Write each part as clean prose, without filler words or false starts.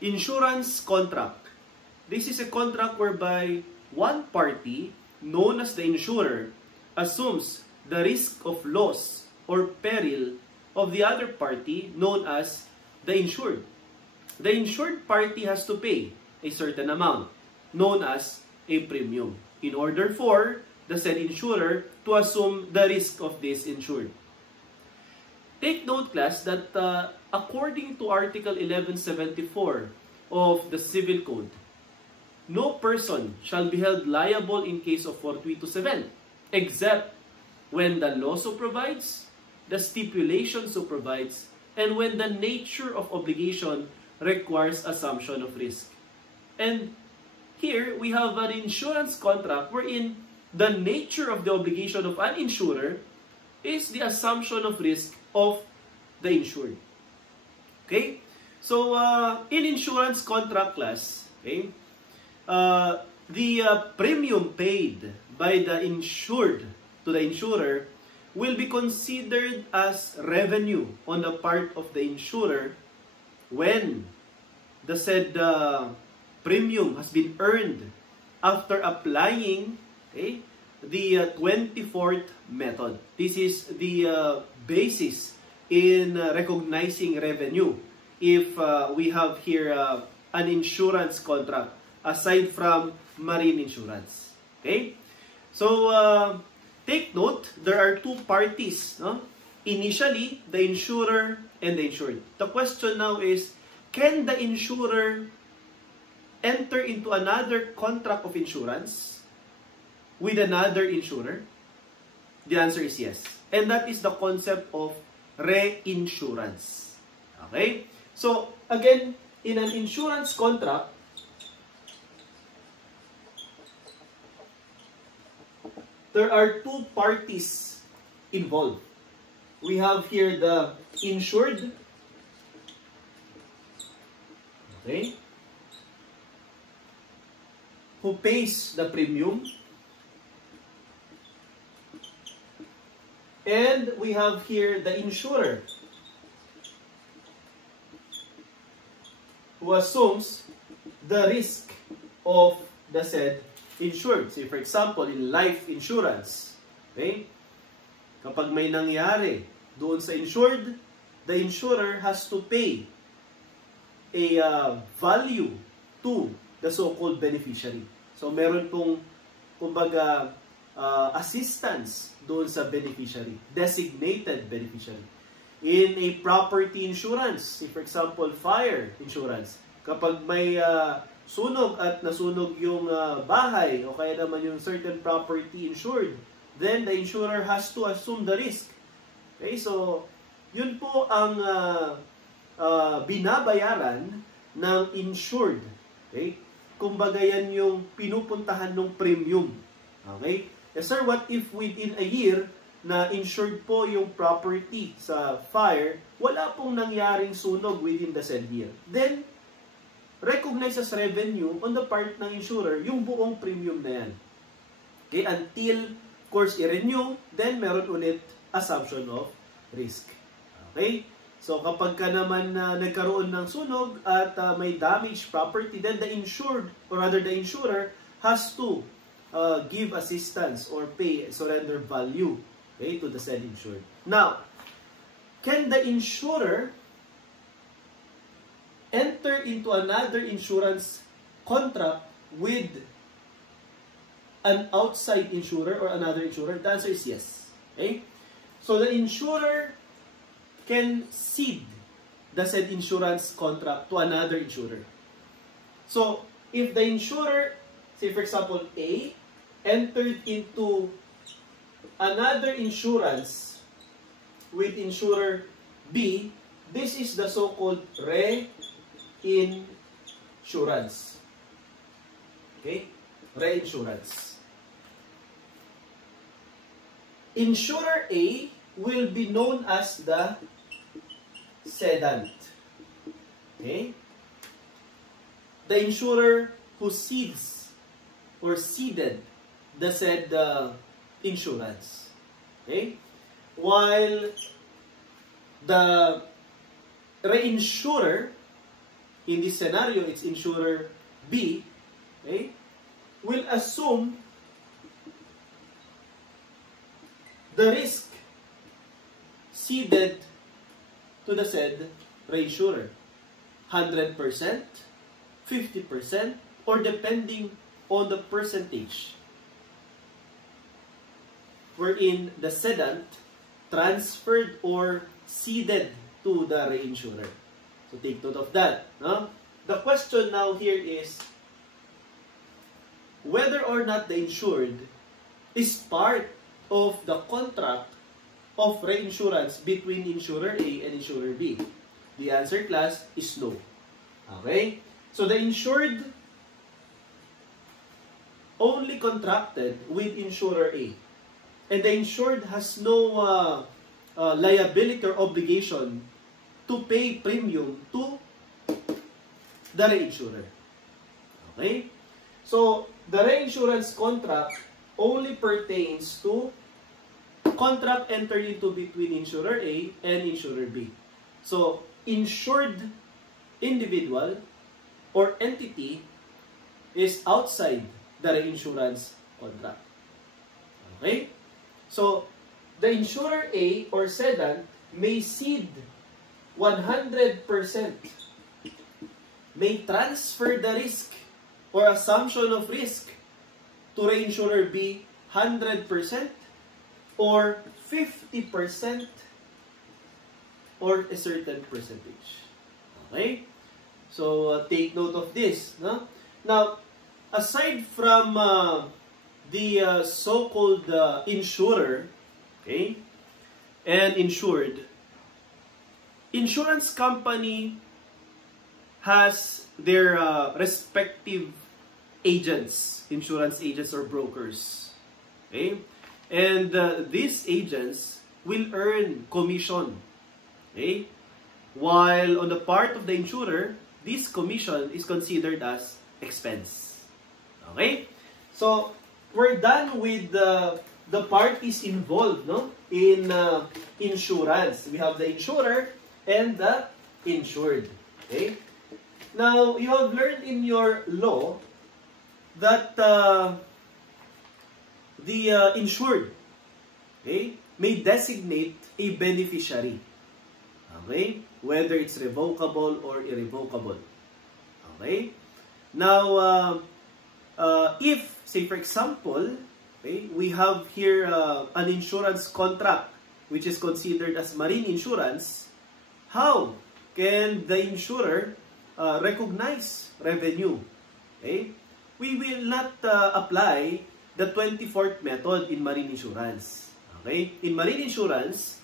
Insurance contract. This is a contract whereby one party, known as the insurer, assumes the risk of loss or peril of the other party, known as the insured. The insured party has to pay a certain amount, known as a premium, in order for the said insurer to assume the risk of this insured. Take note, class, that according to Article 1174 of the Civil Code, no person shall be held liable in case of fortuitous event, except when the law so provides, the stipulation so provides, and when the nature of obligation requires assumption of risk. And here, we have an insurance contract wherein the nature of the obligation of an insurer is the assumption of risk of the insured. Okay? So, in insurance contract class, okay, the premium paid by the insured to the insurer will be considered as revenue on the part of the insurer when the said premium has been earned after applying, okay, the 24th method. This is the basis in recognizing revenue if we have here an insurance contract aside from marine insurance. Okay? So, take note, there are two parties. No? Initially, the insurer and the insured. The question now is, can the insurer enter into another contract of insurance with another insurer? The answer is yes. And that is the concept of reinsurance. Okay? So, again, in an insurance contract, there are two parties involved. We have here the insured, okay, who pays the premium, and we have here the insurer, who assumes the risk of the said insured. Say, for example, in life insurance, okay, kapag may nangyari doon sa insured, the insurer has to pay a value to the so-called beneficiary. So, meron pong, kumbaga, assistance doon sa beneficiary, designated beneficiary. In a property insurance, say for example, fire insurance, kapag may sunog at nasunog yung bahay o kaya naman yung certain property insured, then the insurer has to assume the risk. Okay, so yun po ang binabayaran ng insured. Okay? Kumbaga yan yung pinupuntahan ng premium. Okay? Yes sir, what if within a year na insured po yung property sa fire, wala pong nangyaring sunog within the said year? Then, recognize as revenue on the part ng insurer yung buong premium na yan. Okay? Until, of course, i-renew, then meron ulit assumption of risk. Okay? So, kapag ka naman nagkaroon ng sunog at may damaged property, then the insured, or rather the insurer, has to give assistance or pay surrender value, okay, to the said insured. Now, can the insurer enter into another insurance contract with an outside insurer or another insurer? The answer is yes. Okay? So, the insurer can cede the said insurance contract to another insurer. So, if the insurer, say for example, A, entered into another insurance with insurer B, this is the so-called reinsurance. Okay? Reinsurance. Insurer A will be known as the cedant. Okay? The insurer who cedes or ceded the said insurance. Okay? While the reinsurer in this scenario, it's insurer B, okay, will assume the risk ceded to the said reinsurer. 100%, 50%, or depending on the percentage wherein the cedant transferred or ceded to the reinsurer. So take note of that. No? The question now here is whether or not the insured is part of the contract of reinsurance between insurer A and insurer B. The answer, class, is no. Okay? So the insured only contracted with insurer A. And the insured has no liability or obligation to pay premium to the reinsurer. Okay? So the reinsurance contract only pertains to contract entered into between insurer A and insurer B. So insured individual or entity is outside the reinsurance contract. Okay? So, the insurer A or cedant may cede 100%, may transfer the risk or assumption of risk to reinsurer B 100% or 50% or a certain percentage. Okay? So, take note of this. No? Now, aside from the so-called insurer, okay, and insured, insurance company has their respective agents, insurance agents or brokers. Okay? And these agents will earn commission. Okay? While on the part of the insurer, this commission is considered as expense. Okay? So, we're done with the parties involved, no, in insurance. We have the insurer and the insured. Okay? Now, you have learned in your law that the insured, okay, may designate a beneficiary. Okay? Whether it's revocable or irrevocable. Okay? Now, if, say for example, okay, we have here an insurance contract which is considered as marine insurance, how can the insurer recognize revenue? Okay? We will not apply the 24th method in marine insurance. Okay? In marine insurance,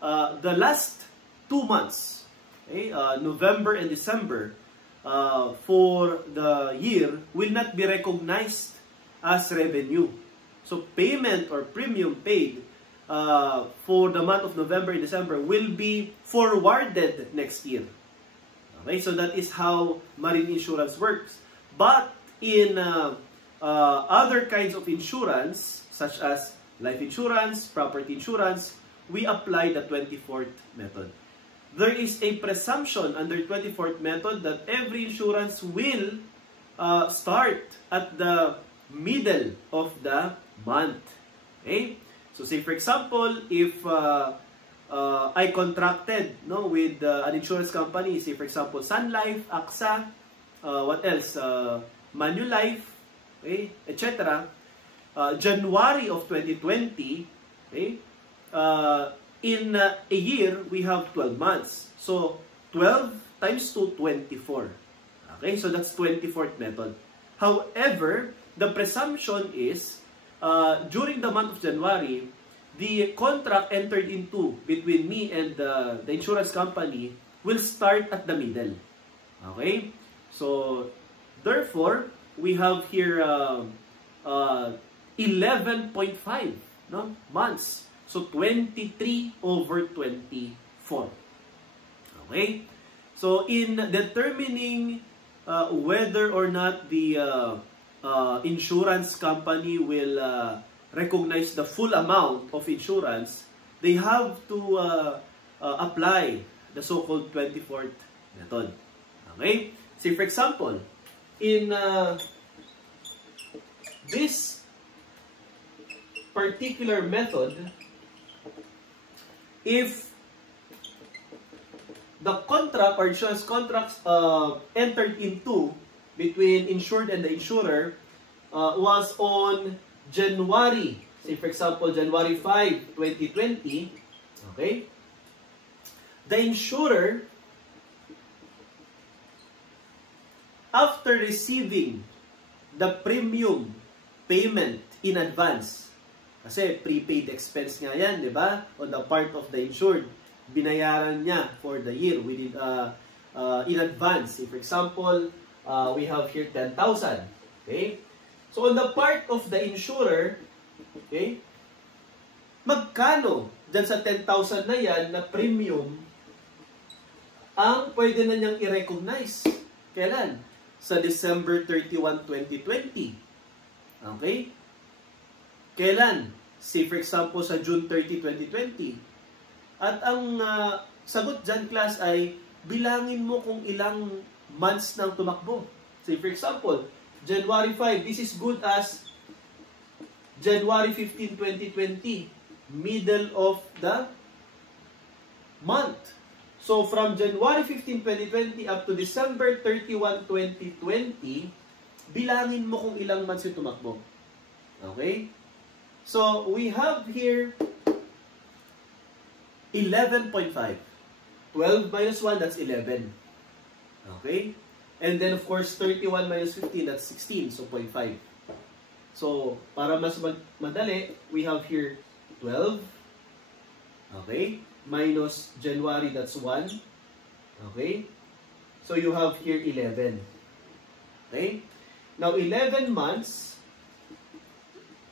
the last 2 months, okay, November and December, for the year will not be recognized as revenue. So payment or premium paid for the month of November and December will be forwarded next year. Okay, so that is how marine insurance works. But in other kinds of insurance, such as life insurance, property insurance, we apply the 24th method. There is a presumption under 24th method that every insurance will start at the middle of the month. Okay? So say for example, if I contracted, no, with an insurance company, say for example, Sun Life, AXA, what else? Manulife, okay, etc. January of 2020, okay, in a year, we have 12 months. So, 12 times 2, 24. Okay, so that's 24th method. However, the presumption is, during the month of January, the contract entered into between me and the insurance company will start at the middle. Okay? So, therefore, we have here 11.5, no, months. So, 23 over 24. Okay? So, in determining whether or not the insurance company will recognize the full amount of insurance, they have to apply the so-called 24th method. Okay? Say for example, in this particular method, if the contract or insurance contracts entered into between insured and the insurer was on January, say for example, January 5, 2020, okay? The insurer, after receiving the premium payment in advance, kasi prepaid expense nga yan, di ba? On the part of the insured, binayaran niya for the year within in advance. Say for example, we have here 10,000. Okay? So on the part of the insurer, okay, magkano dyan sa 10,000 na yan na premium ang pwede na niyang i-recognize? Kailan? Sa December 31, 2020. Okay? Kailan? Say for example sa June 30, 2020. At ang sagot dyan, class, ay bilangin mo kung ilang months nang tumakbo. Say for example, January 5, this is good as January 15, 2020, middle of the month. So from January 15, 2020 up to December 31, 2020, bilangin mo kung ilang months yung tumakbo. Okay? So we have here 11.5. 12 minus 1, that's 11. Okay? And then, of course, 31 minus 15, that's 16. So, 0.5. So, para mas madali, we have here 12. Okay? Minus January, that's 1. Okay? So, you have here 11. Okay? Now, 11 months,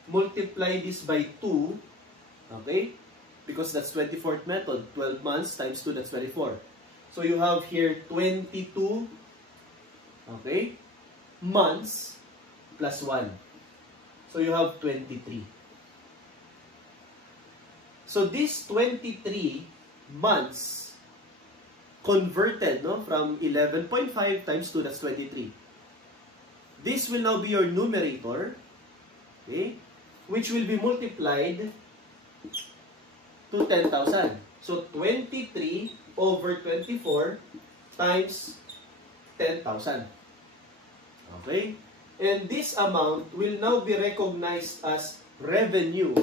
multiply this by 2. Okay? Because that's 24th method. 12 months times 2, that's 24. So you have here 22, okay, months plus 1. So you have 23. So this 23 months converted, no, from 11.5 times 2, that's 23. This will now be your numerator, okay, which will be multiplied to 10,000. So, 23 over 24 times 10,000. Okay? And this amount will now be recognized as revenue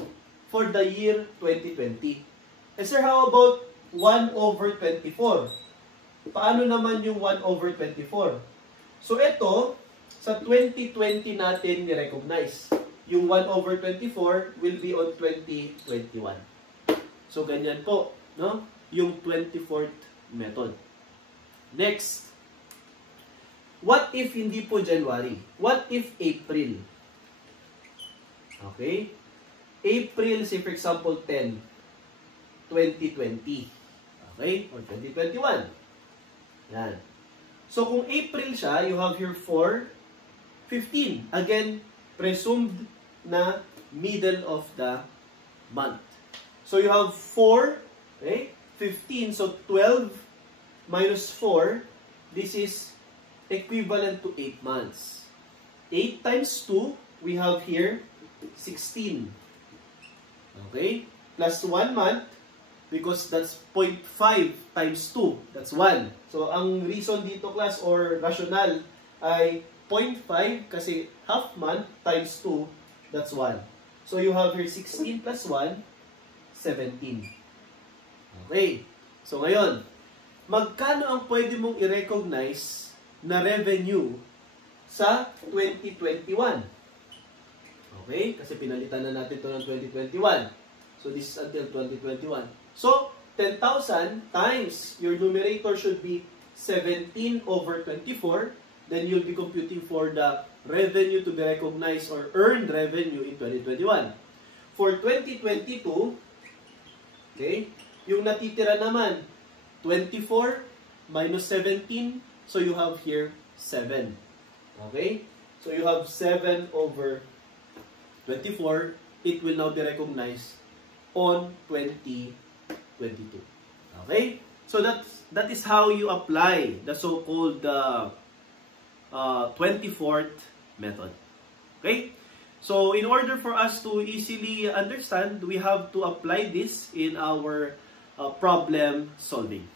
for the year 2020. And sir, how about 1 over 24? Paano naman yung 1 over 24? So, ito, sa 2020 natin ni-recognize. Yung 1 over 24 will be on 2021. So, ganyan po, no? Yung 24th method. Next. What if hindi po January? What if April? Okay? April, say for example, 10, 2020. Okay? Or 2021. Yan. So, kung April siya, you have here 4, 15. Again, presumed na middle of the month. So, you have 4, okay, 15. So, 12 minus 4, this is equivalent to 8 months. 8 times 2, we have here 16. Okay? Plus 1 month, because that's 0.5 times 2. That's 1. So, ang reason dito, class, or rational, ay 0.5 kasi half month times 2, that's 1. So, you have here 16 plus 1, 17. Okay. So, ngayon, magkano ang pwede mong i-recognize na revenue sa 2021? Okay? Kasi pinalitan na natin ito ng 2021. So, this is until 2021. So, 10,000 times your numerator should be 17 over 24. Then, you'll be computing for the revenue to be recognized or earned revenue in 2021. For 2022, okay, yung natitira naman, 24 minus 17, so you have here 7. Okay? So you have 7 over 24. It will now be recognized on 2022. Okay? So that is how you apply the so-called 24th method. Okay? So, in order for us to easily understand, we have to apply this in our problem solving.